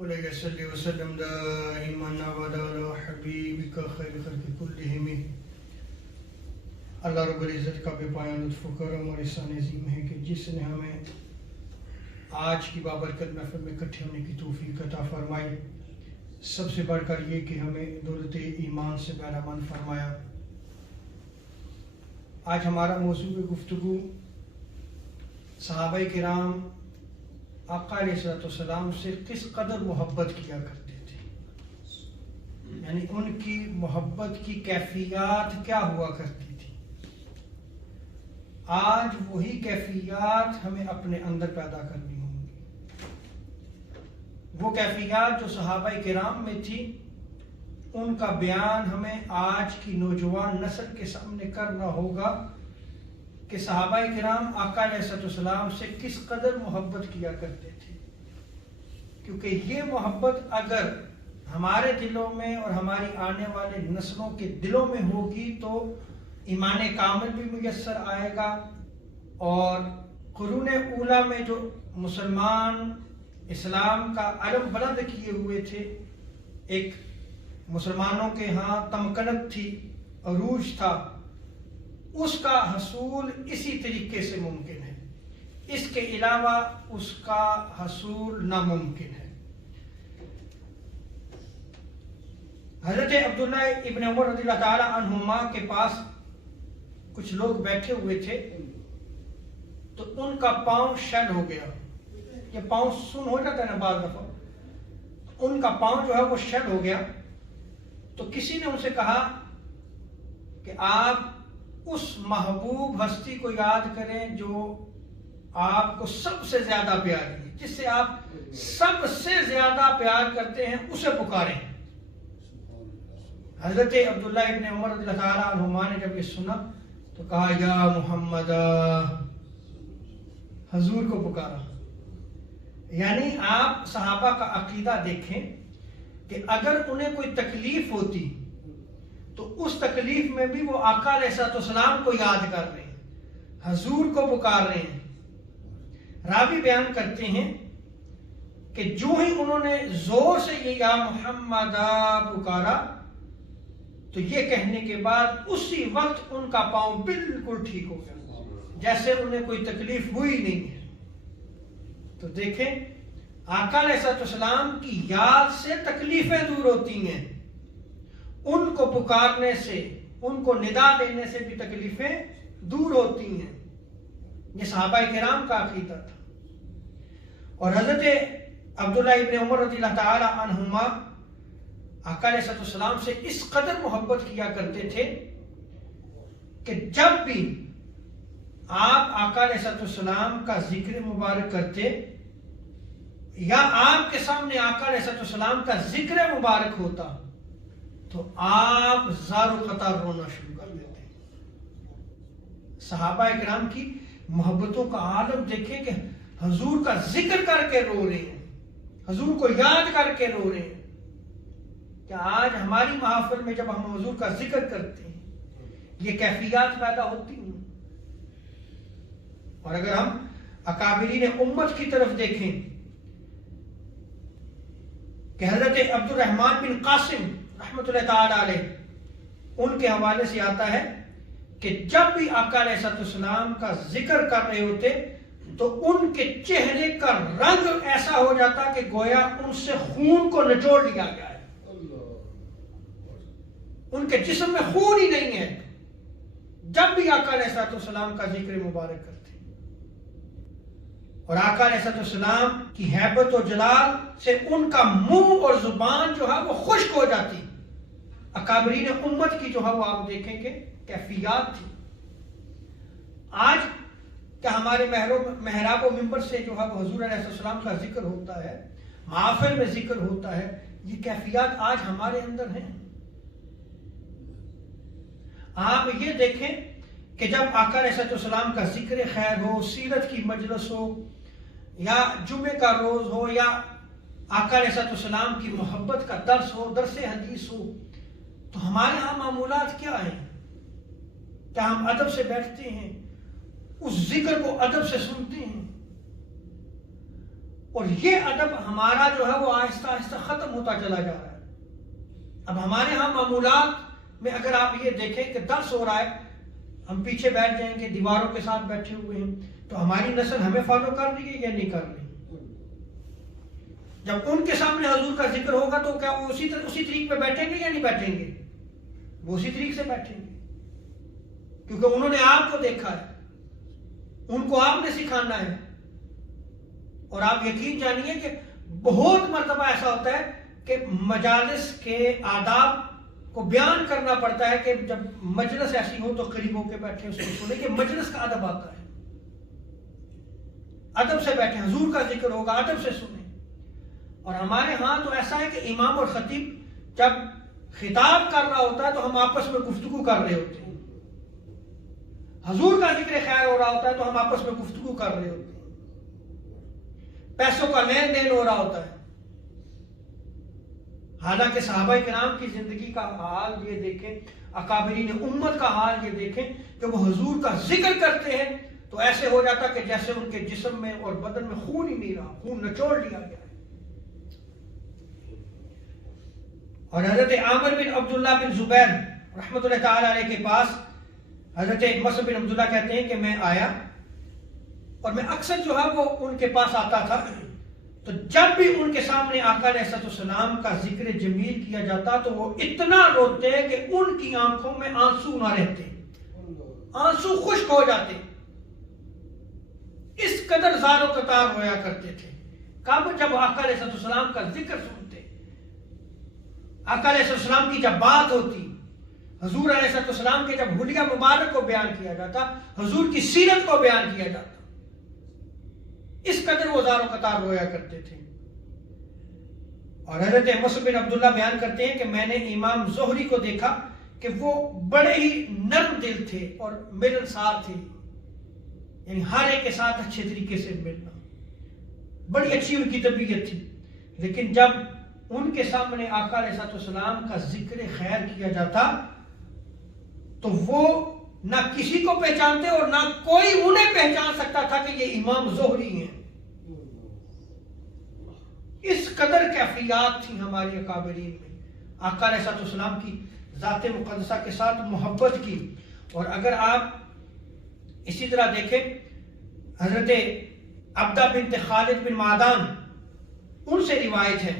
ولك صل وسلم دائما ابدا على حبيبك خير خلق كلهم. اللہ رب العزت کا بے پایہ لطف و کرم اور احسان عظیم ہے کہ جس نے ہمیں آج کی بابرکت محفل میں اکٹھے ہونے کی توفیق عطا فرمائی. سب سے بڑھ کر یہ کہ ہمیں دولت ایمان سے بہرامند فرمایا. آج ہمارا موضوع گفتگو صحابہ کرام آقا علیہ الصلوۃ والسلام سے کس قدر محبت کیا کرتے تھے، یعنی ان کی محبت کی کیفیات کیا ہوا کرتی تھی. آج وہی کیفیات ہمیں اپنے اندر پیدا کرنی ہوں گی. وہ کیفیات جو صحابہ کرام میں تھی ان کا بیان ہمیں آج کی نوجوان نسل کے سامنے کرنا ہوگا کہ صحابہ کرام آقا علیہ السلام سے کس قدر محبت کیا کرتے تھے. کیونکہ یہ محبت اگر ہمارے دلوں میں اور ہماری آنے والے نسلوں کے دلوں میں ہوگی تو ایمان کامل بھی میسر آئے گا. اور قرون اولیٰ میں جو مسلمان اسلام کا علم بلند کیے ہوئے تھے، ایک مسلمانوں کے ہاں تمکنت تھی، عروج تھا، اس کا حصول اسی طریقے سے ممکن ہے. اس کے علاوہ اس کا حصول ناممکن ہے. حضرت عبداللہ ابن عمر رضی اللہ تعالی عنہما کے پاس کچھ لوگ بیٹھے ہوئے تھے تو ان کا پاؤں شل ہو گیا. یہ پاؤں سن ہو جاتا ہے نا بعض دفعہ، ان کا پاؤں جو ہے وہ شل ہو گیا. تو کسی نے ان سے کہا کہ آپ اس محبوب ہستی کو یاد کریں جو آپ کو سب سے زیادہ پیاری ہے، جس سے آپ سب سے زیادہ پیار کرتے ہیں، اسے پکاریں. حضرت عبداللہ ابن عمر رضی اللہ تعالیٰ عنہما نے جب یہ سنا تو کہا یا محمد، حضور کو پکارا. یعنی آپ صحابہ کا عقیدہ دیکھیں کہ اگر انہیں کوئی تکلیف ہوتی تو اس تکلیف میں بھی وہ آقا علیہ السلام کو یاد کر رہے ہیں، حضور کو پکار رہے ہیں. راوی بیان کرتے ہیں کہ جو ہی انہوں نے زور سے یہ یا محمد پکارا تو یہ کہنے کے بعد اسی وقت ان کا پاؤں بالکل ٹھیک ہو گیا، جیسے انہیں کوئی تکلیف ہوئی نہیں ہے. تو دیکھیں آقا علیہ السلام کی یاد سے تکلیفیں دور ہوتی ہیں، ان کو پکارنے سے، ان کو ندا دینے سے بھی تکلیفیں دور ہوتی ہیں. یہ صحابہ کرام کا عقیدہ تھا. اور حضرت عبداللہ ابن عمر رضی اللہ تعالی عنہما آقا علیہ السلام سے اس قدر محبت کیا کرتے تھے کہ جب بھی آپ آقا علیہ السلام کا ذکر مبارک کرتے یا آپ کے سامنے آقا علیہ السلام کا ذکر مبارک ہوتا تو آپ زار و قطار رونا شروع کر دیتے. صحابہ کرام کی محبتوں کا عالم دیکھیں کہ حضور کا ذکر کر کے رو رہے ہیں، حضور کو یاد کر کے رو رہے ہیں. کہ آج ہماری محافل میں جب ہم حضور کا ذکر کرتے ہیں یہ کیفیات پیدا ہوتی ہیں. اور اگر ہم اکابرین امت کی طرف دیکھیں کہ حضرت عبد الرحمن بن قاسم رحمۃ اللہ تعالی علیہ، ان کے حوالے سے آتا ہے کہ جب بھی آقا علیہ السلام کا ذکر کر رہے ہوتے تو ان کے چہرے کا رنگ ایسا ہو جاتا کہ گویا ان سے خون کو نچوڑ لیا گیا ہے. ان کے جسم میں خون ہی نہیں ہے جب بھی آقا علیہ السلام کا ذکر مبارک کرتے. اور آقا علیہ السلام کی ہیبت و جلال سے ان کا منہ اور زبان جو ہے وہ خشک ہو جاتی. اکابرین امت کی جو ہے وہ آپ دیکھیں کہ کیفیات تھی. آج کیا ہمارے محراب و منبر سے جو ہے وہ حضور علیہ السلام کا ذکر ہوتا ہے، محافل میں ذکر ہوتا ہے، یہ کیفیات آج ہمارے اندر ہیں. آپ یہ دیکھیں کہ جب آقا علیہ السلام کا ذکر خیر ہو، سیرت کی مجلس ہو، یا جمعے کا روز ہو، یا آقا علیہ السلام کی محبت کا درس ہو، درس حدیث ہو، تو ہمارے ہاں معمولات کیا ہیں؟ کیا ہم ادب سے بیٹھتے ہیں، اس ذکر کو ادب سے سنتے ہیں؟ اور یہ ادب ہمارا جو ہے وہ آہستہ آہستہ ختم ہوتا چلا جا رہا ہے. اب ہمارے ہاں معمولات میں اگر آپ یہ دیکھیں کہ درس ہو رہا ہے، ہم پیچھے بیٹھ جائیں گے، دیواروں کے ساتھ بیٹھے ہوئے ہیں، تو ہماری نسل ہمیں فالو کر رہی ہے یا نہیں کر رہی؟ جب ان کے سامنے حضور کا ذکر ہوگا تو کیا وہ اسی طریق پہ بیٹھیں گے یا نہیں بیٹھیں گے؟ وہ اسی طریق سے بیٹھیں گے، کیونکہ انہوں نے آپ کو دیکھا ہے، ان کو آپ نے سکھانا ہے. اور آپ یقین جانیے کہ بہت مرتبہ ایسا ہوتا ہے کہ مجالس کے آداب کو بیان کرنا پڑتا ہے کہ جب مجلس ایسی ہو تو قریب ہو کے بیٹھے، اس کو سنیں کہ مجلس کا ادب آتا ہے. ادب سے بیٹھے، حضور کا ذکر ہوگا، ادب سے سنیں. اور ہمارے ہاں تو ایسا ہے کہ امام اور خطیب جب خطاب کر رہا ہوتا ہے تو ہم آپس میں گفتگو کر رہے ہوتے ہیں، حضور کا ذکر خیر ہو رہا ہوتا ہے تو ہم آپس میں گفتگو کر رہے ہوتے ہیں، پیسوں کا لین دین ہو رہا ہوتا ہے. حالانکہ صحابہ کرام کی زندگی کا حال یہ دیکھیں، اکابرین امت کا حال یہ دیکھیں کہ وہ حضور کا ذکر کرتے ہیں تو ایسے ہو جاتا کہ جیسے ان کے جسم میں اور بدن میں خون ہی نہیں رہا، خون نچوڑ لیا گیا ہے. اور حضرت عامر بن عبداللہ بن زبیر رحمۃ اللہ تعالی علیہ کے پاس حضرت مسعود بن عبداللہ کہتے ہیں کہ میں آیا اور میں اکثر جو ہے وہ ان کے پاس آتا تھا، تو جب بھی ان کے سامنے آقا علیہ السلام کا ذکر جمیل کیا جاتا تو وہ اتنا روتے کہ ان کی آنکھوں میں آنسو نہ رہتے، آنسو خشک ہو جاتے، اس قدر زار و قطار رویا کرتے تھے. کب؟ جب آقا علیہ السلام کا ذکر سنتے، آقا علیہ السلام کی جب بات ہوتی، حضور علیہ السلام کے جب حلیہ مبارک کو بیان کیا جاتا، حضور کی سیرت کو بیان کیا جاتا، اس قدر وہ زار و قطار رویا کرتے تھے. اور حضرت مسعود بن عبداللہ بیان کرتے ہیں کہ میں نے امام زہری کو دیکھا کہ وہ بڑے ہی نرم دل تھے اور ملنسار تھے، یعنی ہر ایک کے ساتھ اچھے طریقے سے ملنا، بڑی اچھی ان کی طبیعت تھی. لیکن جب ان کے سامنے آقا علیہ السلام کا ذکر خیر کیا جاتا تو وہ نہ کسی کو پہچانتے اور نہ کوئی انہیں پہچان سکتا تھا کہ یہ امام زہری ہیں. اس قدر کیفیات تھیں ہماری اکابرین میں آقا علیہ السلام کی ذات مقدسہ کے ساتھ محبت کی. اور اگر آپ اسی طرح دیکھیں حضرت عبدہ بنت خالد بن معدان، ان سے روایت ہے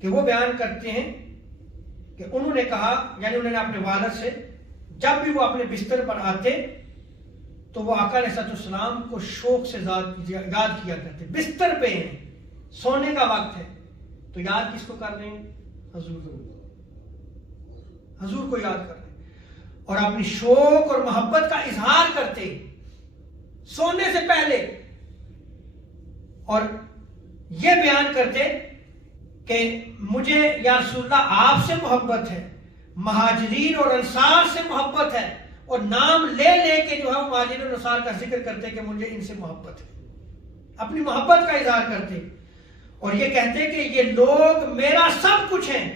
کہ وہ بیان کرتے ہیں کہ انہوں نے کہا، یعنی انہوں نے اپنے والد سے، جب بھی وہ اپنے بستر پر آتے تو وہ آقا علیہ السلام کو شوق سے یاد کیا کرتے. بستر پہ ہیں، سونے کا وقت ہے تو یاد کس کو کر رہے ہیں؟ حضور کو یاد کر رہے ہیں، اور اپنی شوق اور محبت کا اظہار کرتے سونے سے پہلے، اور یہ بیان کرتے کہ مجھے یا رسول اللہ آپ سے محبت ہے، مہاجرین اور انصار سے محبت ہے، اور نام لے لے کے جو ہے مہاجرین اور انصار کا ذکر کرتے کہ مجھے ان سے محبت ہے، اپنی محبت کا اظہار کرتے. اور یہ کہتے کہ یہ لوگ میرا سب کچھ ہیں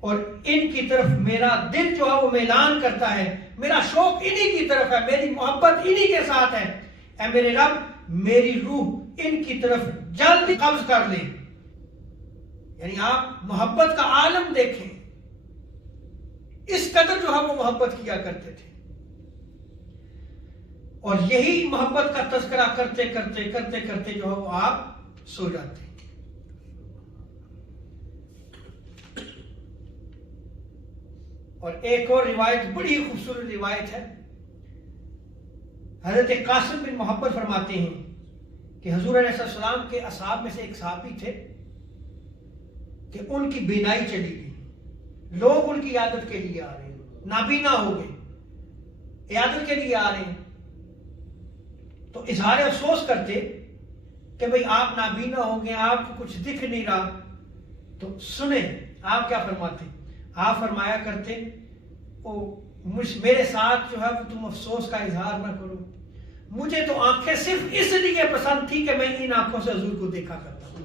اور ان کی طرف میرا دل جو ہے وہ میلان کرتا ہے، میرا شوق انہی کی طرف ہے، میری محبت انہی کے ساتھ ہے. اے میرے رب، میری روح ان کی طرف جلد قبض کر لے. یعنی آپ محبت کا عالم دیکھیں، اس قدر جو ہے وہ محبت کیا کرتے تھے. اور یہی محبت کا تذکرہ کرتے کرتے کرتے کرتے جو ہے وہ آپ سو جاتے ہیں. اور ایک اور روایت بڑی خوبصورت روایت ہے. حضرت قاسم بن محبت فرماتے ہیں کہ حضور علیہ السلام کے اصحاب میں سے ایک صحابی تھے کہ ان کی بینائی چلی گئی، لوگ ان کی عیادت کے لیے آ رہے ہیں، نابینا ہو گئے، عیادت کے لیے آ رہے ہیں، تو اظہار افسوس کرتے کہ بھئی آپ نابینا ہو گئے، آپ کو کچھ دکھ نہیں رہا. تو سنیں آپ کیا فرماتے، آپ فرمایا کرتے میرے ساتھ جو ہے وہ تم افسوس کا اظہار نہ کرو، مجھے تو آنکھیں صرف اس لیے پسند تھی کہ میں ان آنکھوں سے حضور کو دیکھا کرتا ہوں،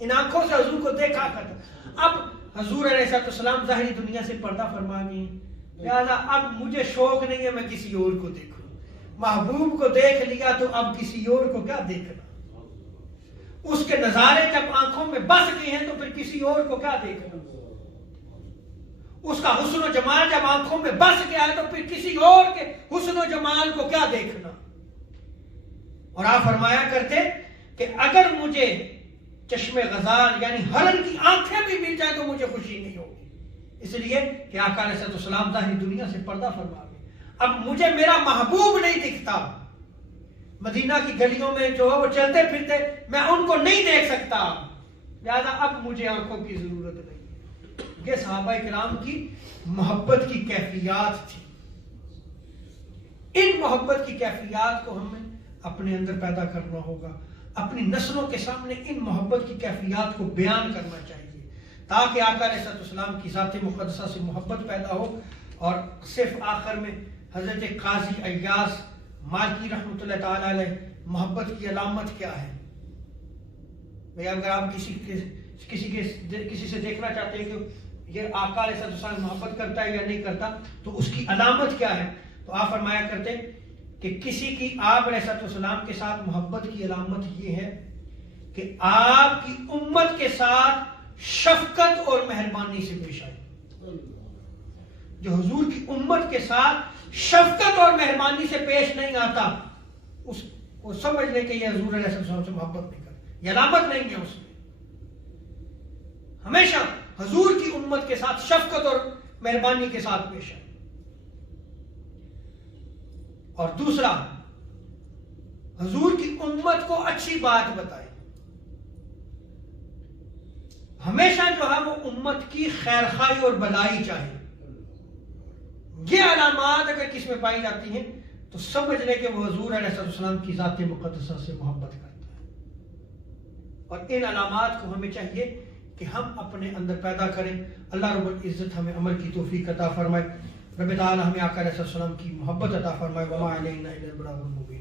ان آنکھوں سے حضور کو دیکھا کرتا. اب حضور علیہ السلام ظاہری دنیا سے پردہ فرما گئے، لہذا اب مجھے شوق نہیں ہے میں کسی اور کو دیکھوں، محبوب کو دیکھ لیا تو اب کسی اور کو کیا دیکھنا. اس کے نظارے جب آنکھوں میں بس گئے ہیں تو پھر کسی اور کو کیا دیکھنا. اس کا حسن و جمال جب آنکھوں میں بس گیا ہے تو پھر کسی اور کے حسن و جمال کو کیا دیکھنا. اور آپ فرمایا کرتے کہ اگر مجھے چشم غزال یعنی ہرن کی آنکھیں بھی مل جائیں تو مجھے خوشی نہیں ہوگی. اس لیے کہ آقا علیہ السلام ظاہری دنیا سے پردہ فرما گئے. اب مجھے میرا محبوب نہیں دکھتا. مدینہ کی گلیوں میں جو ہے وہ چلتے پھرتے میں ان کو نہیں دیکھ سکتا، لہذا اب مجھے آنکھوں کی ضرورت نہیں. یہ صحابہ کرام کی محبت کی کیفیات تھی. ان محبت کی کیفیات کو ہمیں اپنے اندر پیدا کرنا ہوگا. اپنی نسلوں کے سامنے ان محبت کی کیفیات کو بیان کرنا چاہیے تاکہ آقا علیہ السلام کی ذات مقدسہ سے محبت پیدا ہو. اور صرف آخر میں حضرت قاضی ایاز مالکی رحمۃ اللہ تعالی علیہ محبت کی علامت کیا ہے؟ بھئی اگر آپ کسی سے دیکھنا چاہتے ہیں کہ یہ آقا علیہ السلام محبت کرتا ہے یا نہیں کرتا تو اس کی علامت کیا ہے، تو آپ فرمایا کرتے کہ کسی کی آپ علیہ السلام کے ساتھ محبت کی علامت یہ ہے کہ آپ کی امت کے ساتھ شفقت اور مہربانی سے پیش آئے. جو حضور کی امت کے ساتھ شفقت اور مہربانی سے پیش نہیں آتا اس کو سمجھ لے کہ یہ حضور علیہ السلام سے محبت نہیں کرتا. یہ علامت نہیں ہے. اس میں ہمیشہ حضور کی امت کے ساتھ شفقت اور مہربانی کے ساتھ پیش آئے. اور دوسرا، حضور کی امت کو اچھی بات بتائے. ہمیشہ جو ہے وہ امت کی خیر خواہی اور بھلائی چاہے. یہ علامات اگر کس میں پائی جاتی ہیں تو سمجھ لے کہ وہ حضور علیہ السلام کی ذات مقدسہ سے محبت کرتا ہے. اور ان علامات کو ہمیں چاہیے کہ ہم اپنے اندر پیدا کریں. اللہ رب العزت ہمیں عمل کی توفیق عطا فرمائے. رب تعالی ہمیں آقا علیہ السلام کی محبت عطا فرمائے. وما علینا الا البلاغ المبین.